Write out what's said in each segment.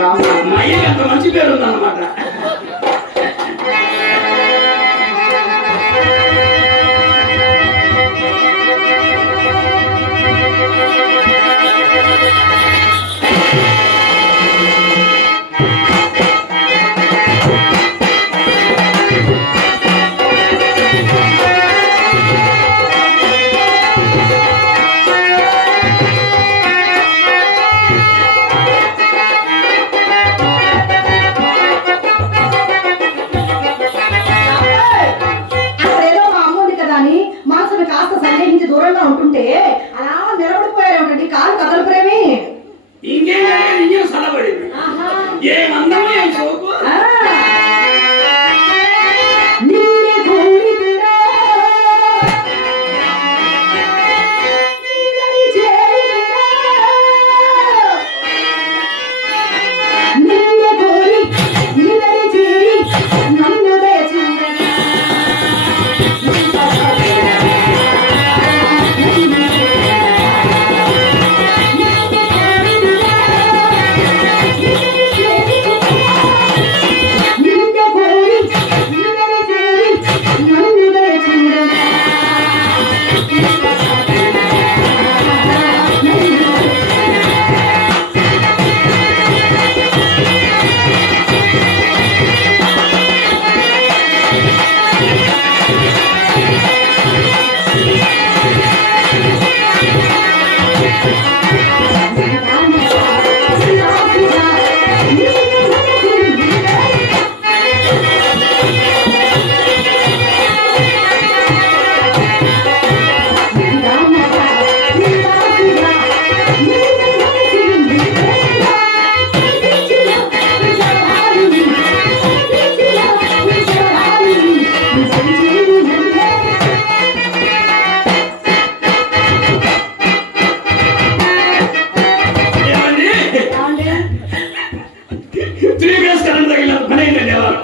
మా అయ్యకి అంత మంచి పేరు ఉందన్నమాట. దూరంగా ఉంటుంటే అలా నిలబడిపోయారేమిటండి, కాలు కదలపురేమి. ఇంకేం సలబడింది, ఏం అందమో ఏం సోకు.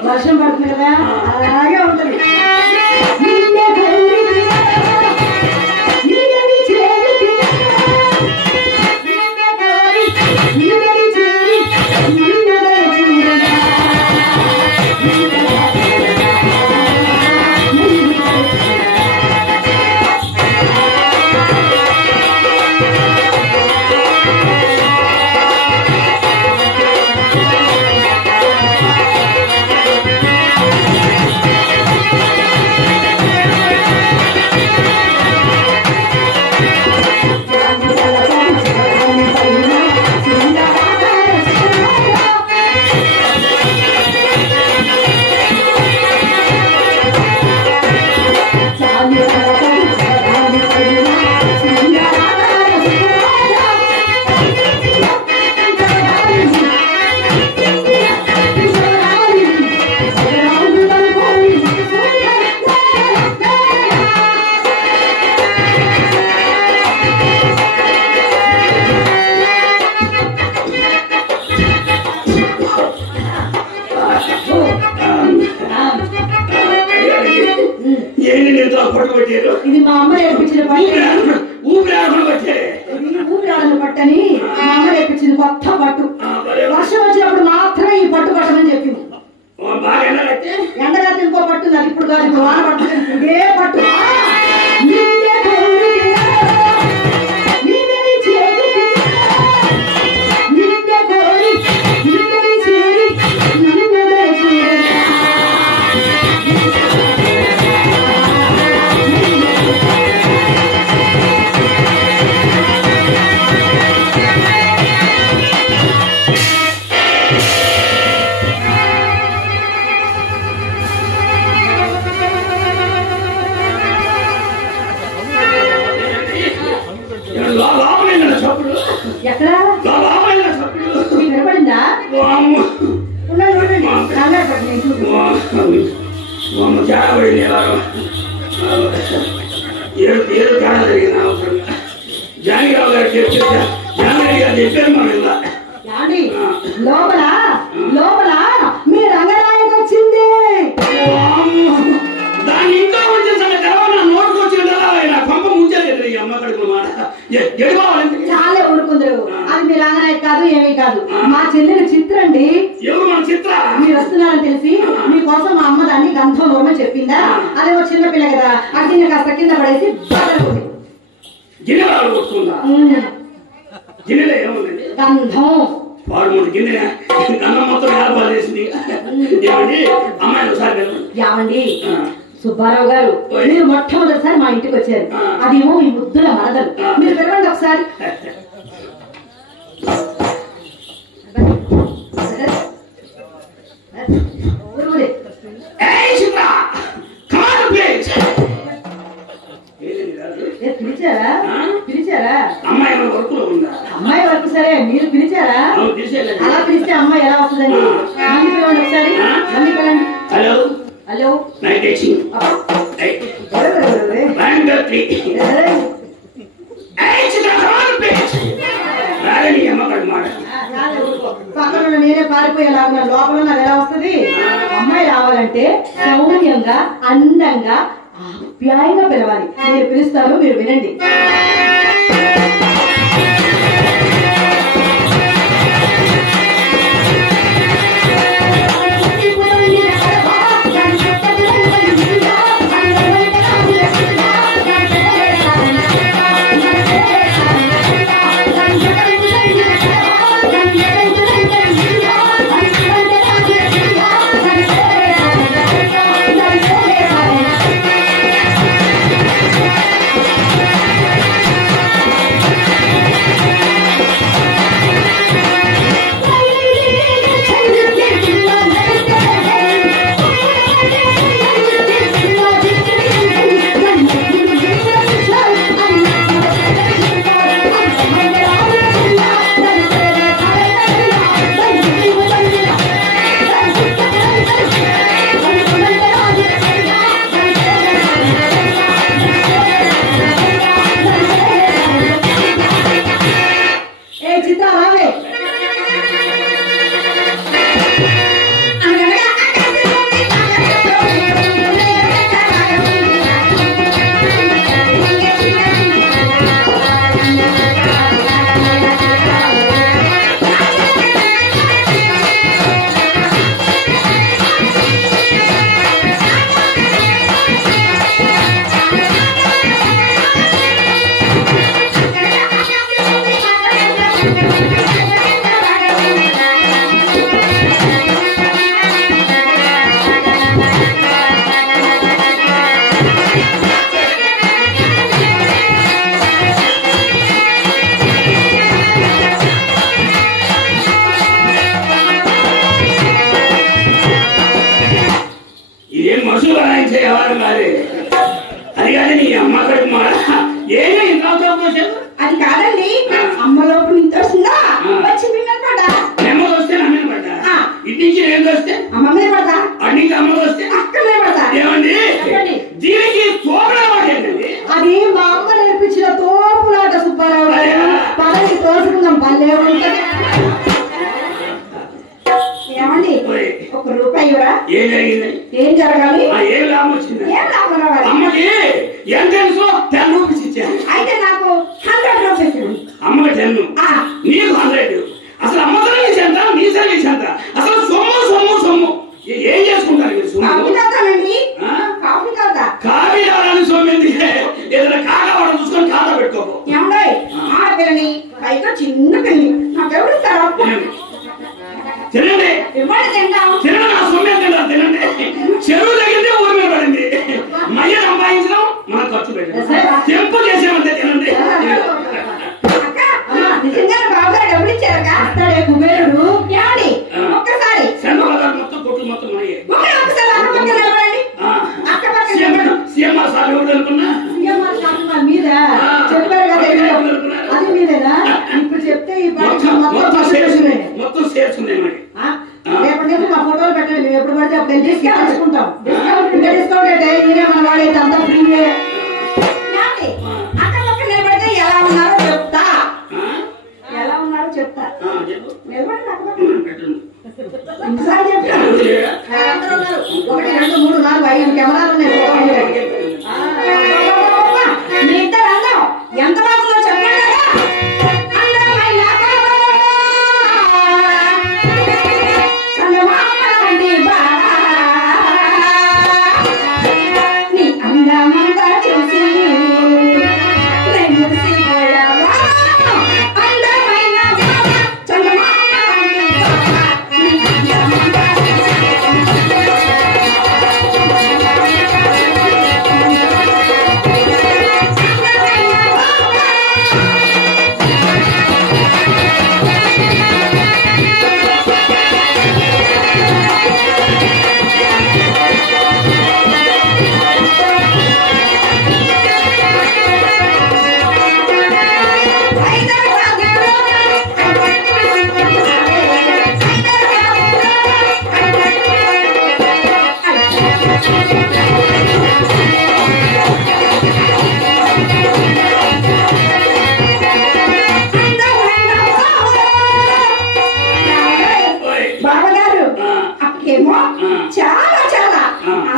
వర్షం పడుతుంది కదా, అలాగే ఉంటుంది. ఇది మా అమ్మ నేర్పించిన ఊపిరాడని పట్టని మా అమ్మ నేర్పించింది కొత్త పట్టు. వర్షం వచ్చినప్పుడు మాత్రమే ఈ పట్టు పట్టమని చెప్పింది. ఎండగా ఇంకో పట్టు నాకు ఇప్పుడు కాదు, ఇప్పుడు వాన పడుతుంది. ఇదే పట్టు ఎక్కడ వినపడిందా? జానకిరావు గారు లోపల లోపల మీ రంగరాయికి వచ్చింది. దాని ఇంట్లో వచ్చేసరికి నా నోటుకు వచ్చిన పంప ముంచేది అమ్మ కడుపు మాట చాలే ఊరుకుందరు. అది మీ రంగనాయకు కాదు, ఏమీ కాదు, మా చెల్లెలు చిత్రం. ఏమండి ఎవరు మన చిత్ర మీరు వస్తున్నారని తెలిసి మీకోసం మా అమ్మ దాన్ని గంధం నోరమని చెప్పిందా అదేమో చిన్న పిల్ల కదా ఆ గిన్నె కాస్త కింద పడేసి బాధపడుతుంది గిన్నె వాడు వస్తుందా గిన్నెలో ఏముందండి గంధం వాడు మూడు గిన్నె గంధం మొత్తం ఏర్పాటు చేసింది ఏమండి అమ్మాయి ఒకసారి ఏమండి సుబ్బారావు గారు మీరు మొట్టమొదటిసారి మా ఇంటికి వచ్చారు అదేమో మీ ముద్దుల మరదలు మీరు పిలవండి ఒకసారి పిలిచారా పిలిచారా అమ్మాయి వర్క్ ఉందా అమ్మాయి వరకు సరే మీరు పిలిచారా అలా పిలిస్తే అమ్మాయి ఎలా వస్తుందండి మళ్ళీ పిలవండి ఒకసారి మళ్ళీ పిలవండి హలో హలో పక్కన నేనే పారిపోయేలాగా లోపల నాకు ఎలా వస్తుంది అమ్మాయి రావాలంటే సౌమ్యంగా అందంగా ఆప్యాయంగా పిలవాలి మీరు పిలుస్తారు మీరు వినండి అది కాదండి అమ్మ లోపు ఇంత వస్తుందా వచ్చి మీ మీద పడ్డా నెమ్మది వస్తే నా మీద పడ్డా ఇటు నుంచి నేను వస్తే అమ్మ మీద పడతా అటు నుంచి అమ్మ వస్తే అక్క మీద పడతా ఏమండి దీనికి తోపడేంటండి అది మా అమ్మ నేర్పించిన తోపులాట సుబ్బారావు పదవి తోసుకుందాం పల్లె ఉంటది ఏమండి ₹1 ఇవ్వరా ఏం జరిగింది ఏం జరగాలి ఏం లాభం వచ్చింది ఏం లాభం రావాలి అమ్మకి ఎంత తెలుసో ₹10 ఇచ్చాను అయితే నాకు ₹100 అమ్మకి 10 నీకు 100 అసలు అమ్మ సర్వీస్ ఎంత నీ సర్వీస్ ఎంత అసలు సొమ్ము సొమ్ము సొమ్ము ఏం చేసుకుంటారు మీరు సొమ్ము కాఫీ కాదా కాఫీ రావాలని సొమ్ము ఎందుకు ఏదైనా కాగా వాడు చూసుకొని కాదా పెట్టుకోకు ఏమండీ ఆడపిల్లని పైగా చిన్న పిల్లి నాకెవరు ఇస్తారా తినండి తినండి నా సొమ్ము ఎంత తినండి చెరువు తగ్గింది ఊరి మీద పడింది మయ్య సంపాదించడం మన ఖర్చు పెట్టాం తెంపు చేసామంటే తినండి నిజంగా బాబు గారు డబ్బులు ఇచ్చారు అస్తాడే కుబేరుడు ఏమండి ఒక్కసారి మొత్తం కొట్లు మొత్తం సీఎంఆర్ సార్ ఎవరు అనుకున్నా మీద చెప్పారు కదా అది మీదేనా ఇప్పుడు చెప్తే ఈ మొత్తం చేర్చున్నాయి మరి రేపటి నుంచి మా ఫోటోలు పెట్టండి మేము ఎప్పుడు పడితే అప్పుడు తీసుకుంటాం డిస్కౌంట్ అంటే మీరే మన వాళ్ళైతే అంతా ఫ్రీయే అక్కడ నిలబడితే ఎలా ఉన్నారో చెప్తా ఎలా ఉన్నారో చెప్తా నిలబడి ఇంకోసారి చెప్తా 1 2 3 4 5 కెమెరాలు ఉన్నాయి మీ ఇద్దరు అందం ఎంత బాగుందో చెప్పండి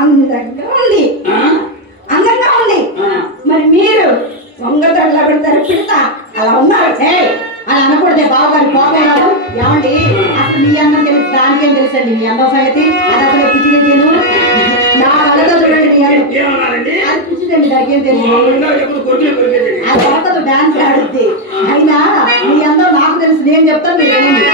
అందంగా ఉంది అందంగా ఉంది. మరి మీరు దొంగతల్లా పెడతారు పిడతా అలా ఉన్నారు. అలా అనకూడదే బావగారు కోపేరాదు. ఏమండి అసలు మీ అందం తెలుసు దానికేం తెలుసండి మీ అందం సంగతి. అది అసలు పిచ్చిది నేను నా కళ్ళతో చూడండి మీ అది పిచ్చిదండి దానికేం తెలుసు. అది కొడతదు డాన్స్ ఆడుద్ది. అయినా మీ అందం నాకు తెలుసు నేను చెప్తాను మీరు ఏమండి.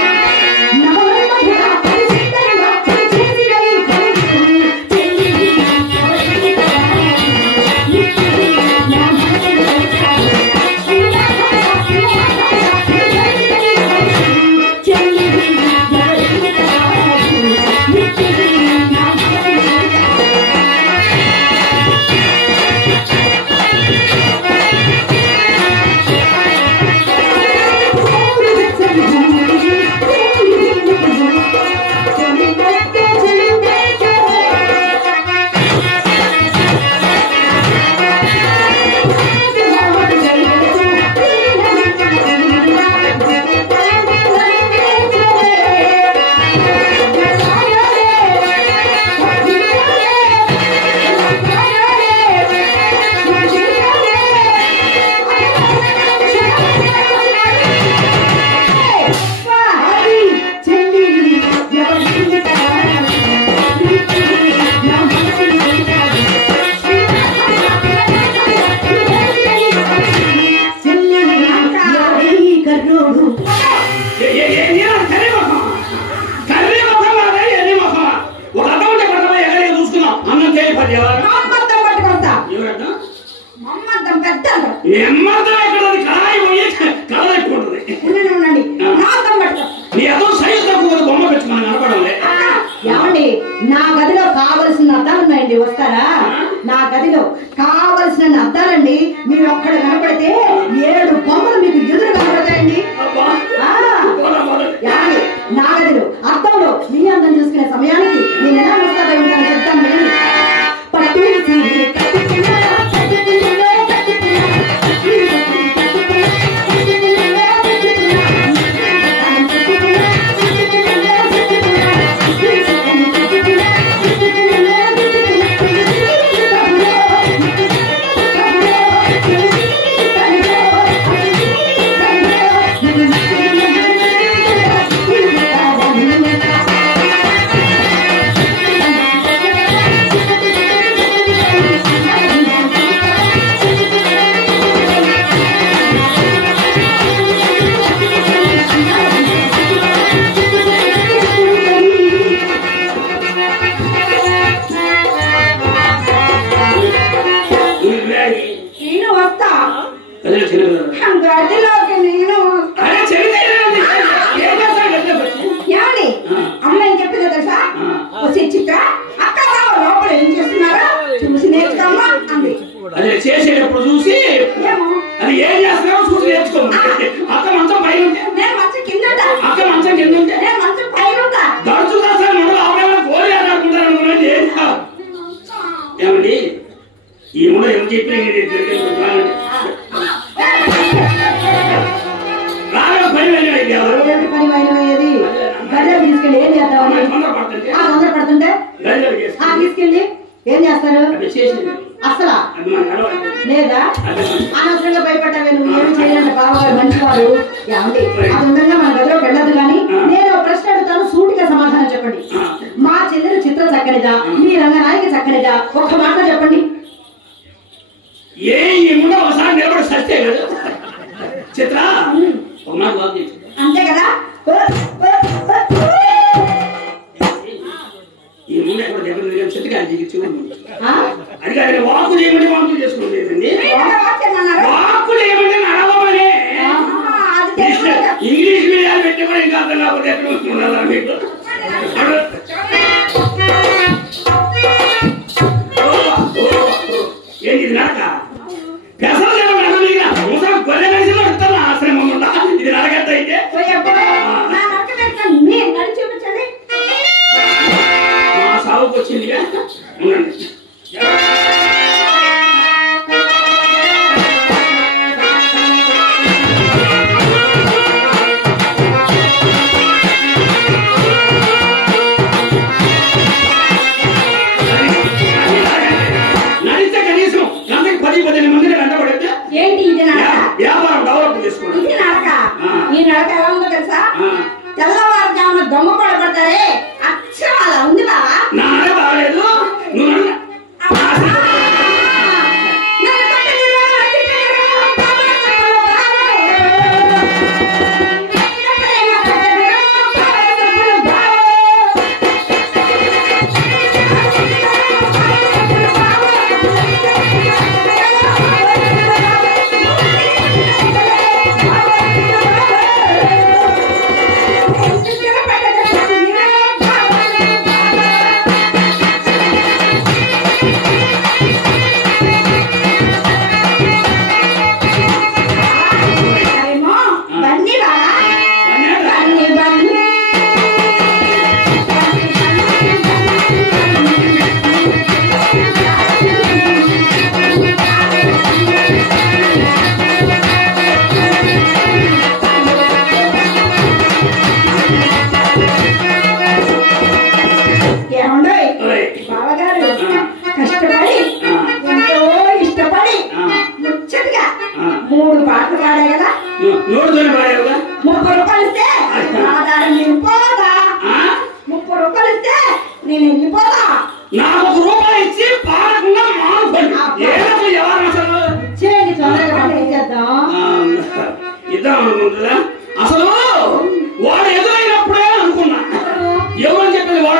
ఏమండి నా గదిలో కావలసిన అద్దాలు ఉన్నాయండి వస్తారా? నా గదిలో కావలసిన అద్దాలండి. మీరు ఒక్కడ కనపడితే 7 బొమ్మలు మీకు ఎదురు కనపడతాయండి. నా గదిలో అద్దంలో మీ అందం చూసుకునే సమయానికి నేను ఎలా వస్తారో ఉంటాను చెప్తాను. అమ్మాయి చెప్పింది తెలుసా? చిత్ర అక్క లోపల ఏం చేస్తున్నారో చూసి నేర్చుకోమ్మా అంది. అదే చేసేటప్పుడు చూసి అది ఏం చేస్తున్నారో చూసి నేర్చుకోండి. అక్క మంచం పైన ఉంటే నేను మంచం కింద అక్క మంచం కింద ఉంటే నేను మంచం పైన తరచు కాస్త మనం ఆవిడ కోరి ఆడుకుంటారు అనుకున్నది ఏమండి ఈ మూడు ఏం చెప్పి రాగా పని పని గదిలో తీసుకెళ్ళి ఏం చేద్దామని తొందర పడుతుంటే తీసుకెళ్ళి ఏం చేస్తారు? అసలా లేదా అనవసరంగా భయపడ్డావే నువ్వు ఏమి చేయాలంటే బావగారు మంచివారు. ఏమండి అది ఉండగా మన గదిలోకి వెళ్ళదు కానీ నేను ప్రశ్న అడుగుతాను సూటిగా సమాధానం చెప్పండి. మా చెల్లెలు చిత్ర చక్కనిదా మీ రంగనాయకి చక్కనిదా ఒక్క మాట చెప్పండి. ఏ ఒకసారి నిలబడి సస్తే కదా చిత్ర అంతే కదా. ఈ ముందు ఎక్కడ దెబ్బలు చెట్టుగా అది కాదు వాకు చేయమంటే వాకులు చేసుకుంటేదండి. వాకులు ఏమంటే నడవమనే ఇంగ్లీష్ మీడియాలు పెట్టి కూడా ఇంకా అర్థం కాకపోతే ఎక్కడ ఉండాలా మీకు ఏంటి నడక పెసలు ముసలి గొర్రె కలిసి వస్తాను ఆశ్రమం ఉందా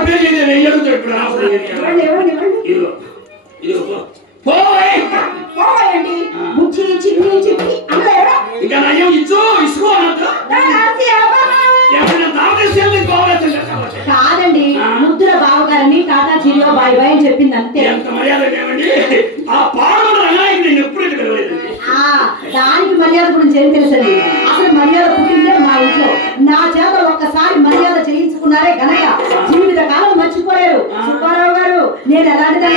పేరు చేయలేదు ఏం జరుగుతాడు ఇప్పుడు ఇదిగో ఇదిగో పోయండి ముచ్చి చిన్ని చిన్ని అందరూ ఇంకా నయ్యం ఇచ్చు ఇసుకో అన్నట్టు కాదండి ముద్దుల బావగారని టాటా చిరియో బాయ్ బాయ్ అని చెప్పింది అంతే. ఎంత మర్యాద ఏమండి ఆ పాడమని రంగానికి నేను ఎప్పుడు దానికి మర్యాద గురించి ఏం తెలుసండి. అసలు మర్యాద పుట్టిందే మా ఇంట్లో. నా చేత ఒక్కసారి మర్యాద చేయించుకున్నారే గనక జీవిత కాలం మర్చిపోయారు. సుబ్బారావు గారు నేను ఎలాంటి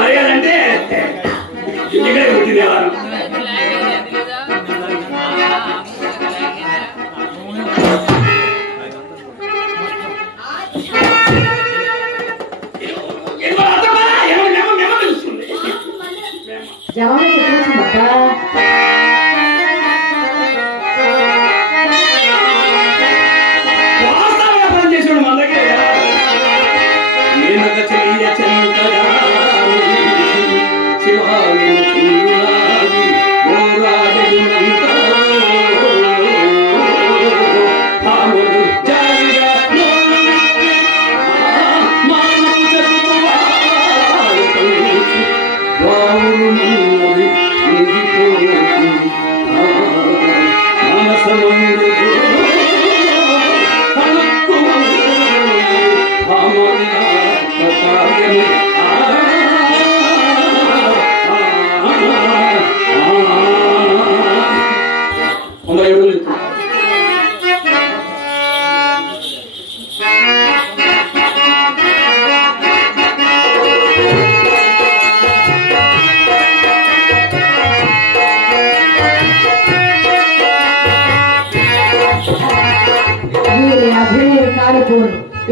మర్యాద అంటే ఇక్కడ పుట్టింది వ్యాపారం చేసాడు మన దగ్గర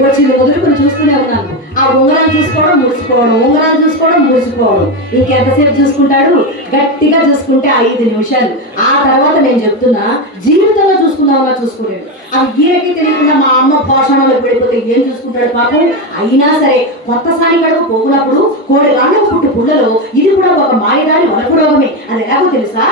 వచ్చింది మొదలుకొని చూస్తూనే ఉన్నాను. ఆ ఉంగరాలు చూసుకోవడం మురిసిపోవడం, ఉంగరాలు చూసుకోవడం మురిసిపోవడం. ఇంకెంతసేపు చూసుకుంటాడు? గట్టిగా చూసుకుంటే 5 నిమిషాలు. ఆ తర్వాత నేను చెప్తున్నా జీవితంలో చూసుకుందామన్నా చూసుకున్నాడు. అవి ఈయనకి తెలియకుండా మా అమ్మ పోషణలో పడిపోతే ఏం చూసుకుంటాడు పాపం. అయినా సరే కొత్త సాని గడుపు పోకున్నప్పుడు కోడి గాళ్ళకు పుట్టు పుల్లలో ఇది కూడా ఒక మాయదారి వలపు రోగమే. అది ఎలాగో తెలుసా?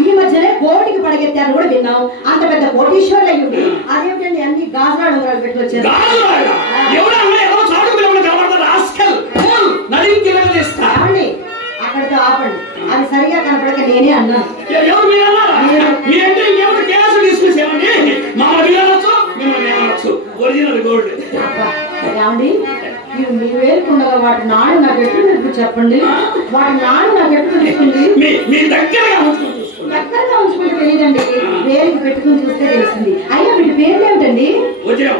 ఈ మధ్యనే కోటికి పడగెత్తారు కూడా విన్నాం. అంత పెద్ద కోటీశ్వర్లు అయ్యింది. అదేమిటండి అన్ని గాజురాడు ఉంగరాలు పెట్టి వచ్చారు. అక్కడితో ఆపండి. అది సరిగా కనపడక నేనే అన్నాను. ఏమండి మీ వేరుకుండగా వాటి నాడు నాకు ఎట్లు తెలుసు చెప్పండి. వాటి నాడు నాకు ఎట్లు తెలుస్తుంది? దగ్గరగా ఉంచుకుంటే తెలియదండి. వేరుకి పెట్టుకుని చూస్తే తెలిసింది. అయ్యా వీటి పేర్లు ఏమిటండి? వజ్రం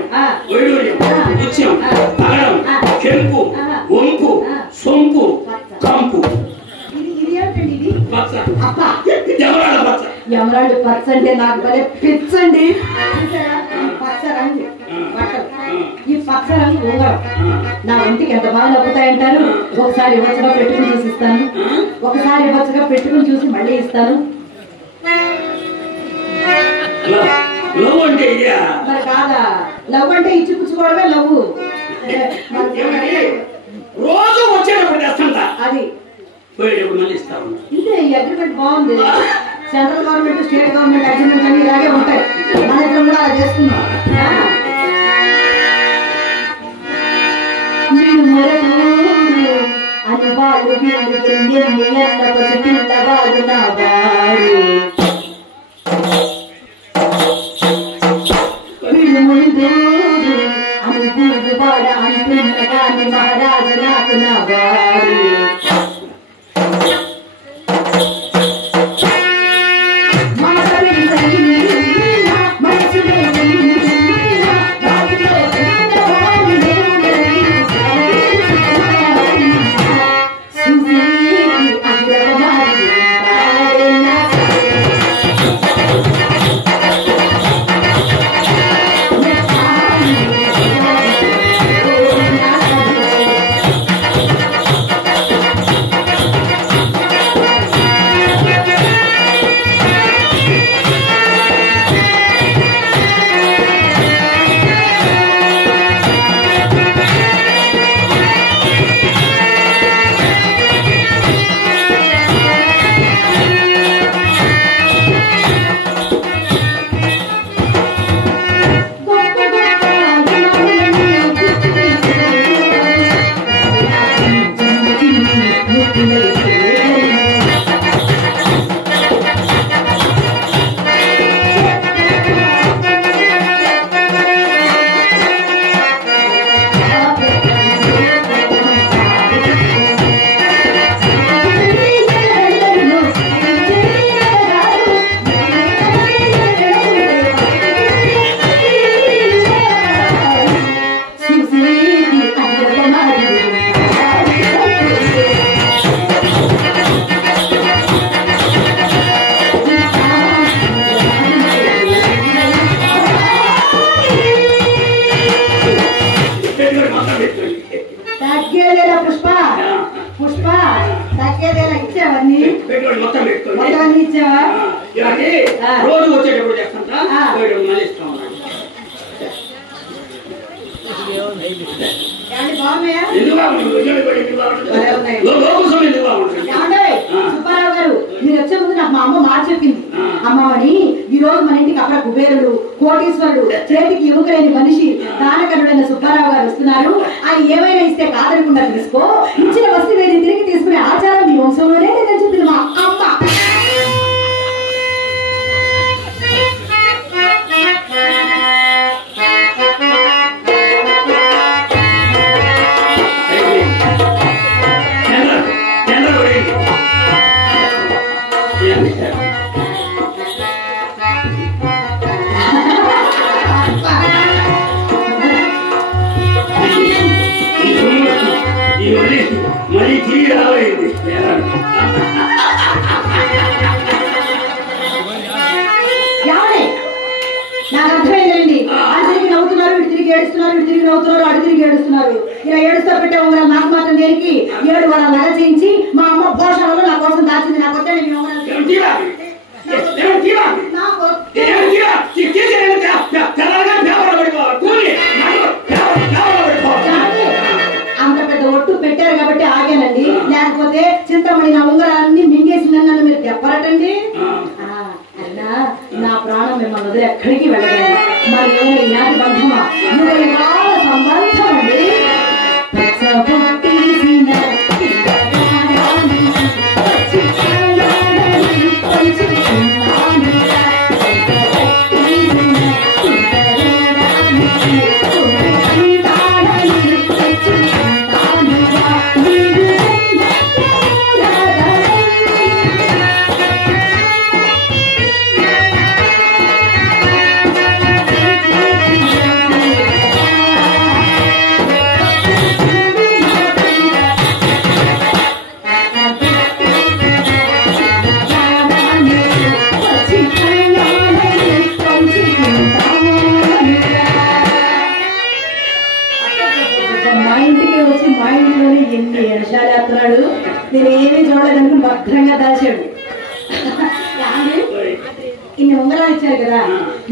వైడూర్యం ముత్యం పగడం కెంపు వంపు సొంపు కంపు ఎమరాల్డ్ పచ్చ అంటే నాకు భలే పిచ్చండి. పచ్చ రంగు బట్టలు, ఈ పచ్చ రంగు ఉంగరం నా ఒంటికి ఎంత బాగా నవ్వుతాయంటారు. ఒకసారి ఇవ్వచ్చుగా పెట్టుకుని చూసి ఇస్తాను, ఒకసారి ఇవ్వచ్చుగా పెట్టుకుని చూసి మళ్ళీ ఇస్తాను. మరి కాదా, లవ్ అంటే ఇచ్చి పుచ్చుకోవడమే లవ్. రోజు వచ్చేటప్పుడు తెస్తా, అది ఇంతే. ఈ అగ్రిమెంట్ బాగుంది. Central government state government agreement అన్ని ఇలాగే ఉంటాయి. మన ఇద్దరం కూడా అలా చేసుకున్నాం. మీరు మరడు అని వాళ్ళు పిల్లవాడు నా వాడు వీళ్ళు ముందు అని పూడు వాడ అని పిల్లగాని మహారాజు నాకు నా వాడు. రోజు వచ్చేటప్పుడు చేస్తా సుబ్బారావు గారు, మీరు వచ్చే ముందు నాకు మా అమ్మ మాట చెప్పింది. అమ్మని ఈ రోజు మన ఇంటికి అక్కడ కుబేరుడు, కోటీశ్వరుడు, చేతికి ఎముకలేని మనిషి, దానకరుడైన సుబ్బారావు గారు వస్తున్నారు. ఆయన ఏమైనా ఇస్తే కాదనకుండా తీసుకో, ఇచ్చిన వస్తువు ఏది తిరిగి తీసుకునే ఆచారం మీ వంశంలోనే చెప్పింది మా అమ్మ. మరి తిరిగి రాలేదు. నాకు అర్థమైందండి. అటు తిరిగి నవ్వుతున్నారు, ఇటు తిరిగి ఏడుస్తున్నారు, ఇటు తిరిగి నవ్వుతున్నారు, అటు తిరిగి ఏడుస్తున్నారు. ఇలా ఏడుస్తా పెట్టే ఉంగరం నాకు మాత్రం దేనికి? 7 వారాలు నగ చేయించి మా అమ్మ భోషణలో నా కోసం దాచింది. నాకు వద్ద అంత పెద్ద ఒట్టు పెట్టారు కాబట్టి ఆగానండి. లేకపోతే చింతమణి నా ఉంగరాన్ని మింగేసిందని నన్ను మీరు చెప్పరటండి. అయినా నా ప్రాణం మిమ్మల్ని వదిలి ఎక్కడికి వెళ్ళలేదు. మరి ఈనాటి బంధమా యుగ సంబంధం అండి. ఎన్ని విషయాలు వేస్తున్నాడు. నేనేమీ చూడలేదనుకుని భద్రంగా దాచాడు. ఇన్ని ఉంగరాలు ఇచ్చారు కదా,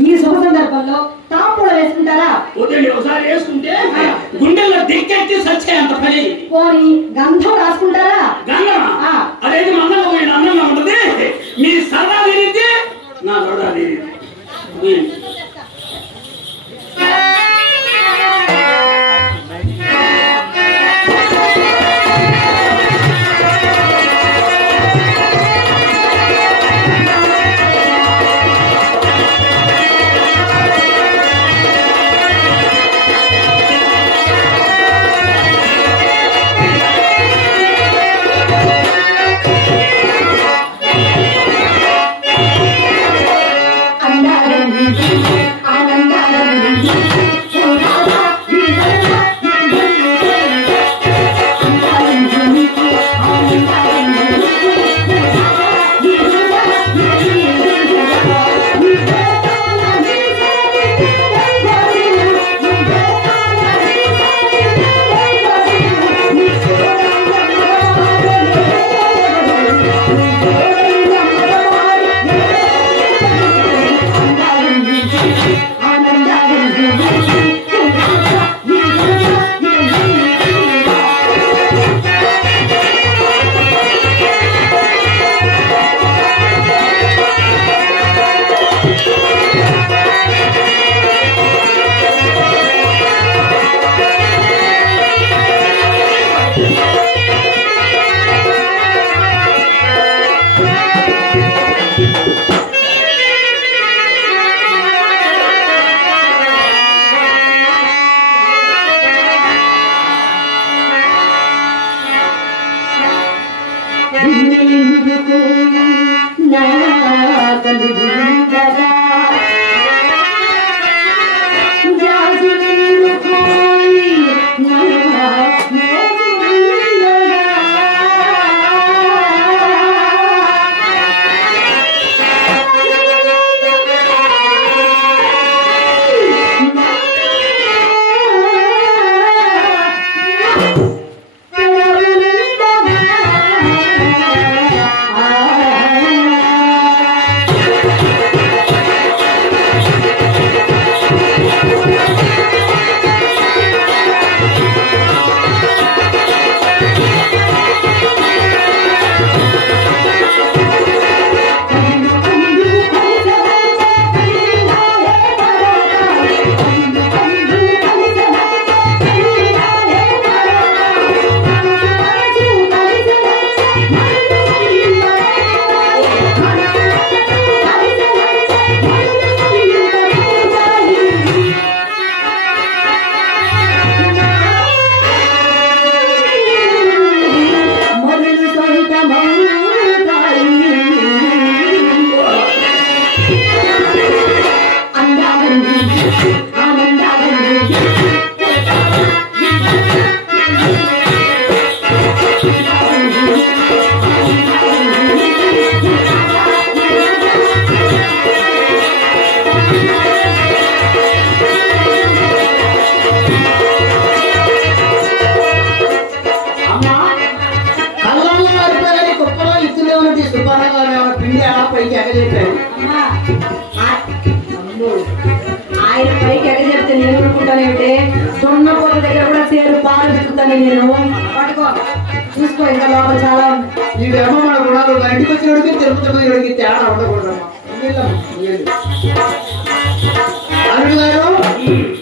ఈ శుభ సందర్భంలో తాంబూలం వేసుకుంటారా? వద్దండి, ఒకసారి వేసుకుంటే గుండెల్లో దిక్కెత్తి సచ్చే అంత పని. పోనీ గంధం రాసుకుంటారా? గంధమా? అదేది మందంగా పోయిన అందంగా ఉంటుంది. మీ సరదా తీరిద్ది, నా సరదా తీరిద్ది. ఆయన పైకి ఎగజెప్తే నేను అనుకుంటానంటే సొన్నపోత దగ్గర కూడా సేరు పాలు పెట్టుతాను నేను. పట్టుకో, చూసుకో, ఇంకా లోపల చాలా ఇదేమో మన గుణాలు ఇంటికి వచ్చినడికి తిరుపతి తేడా ఉండకూడదమ్మా. అల్లుడు గారు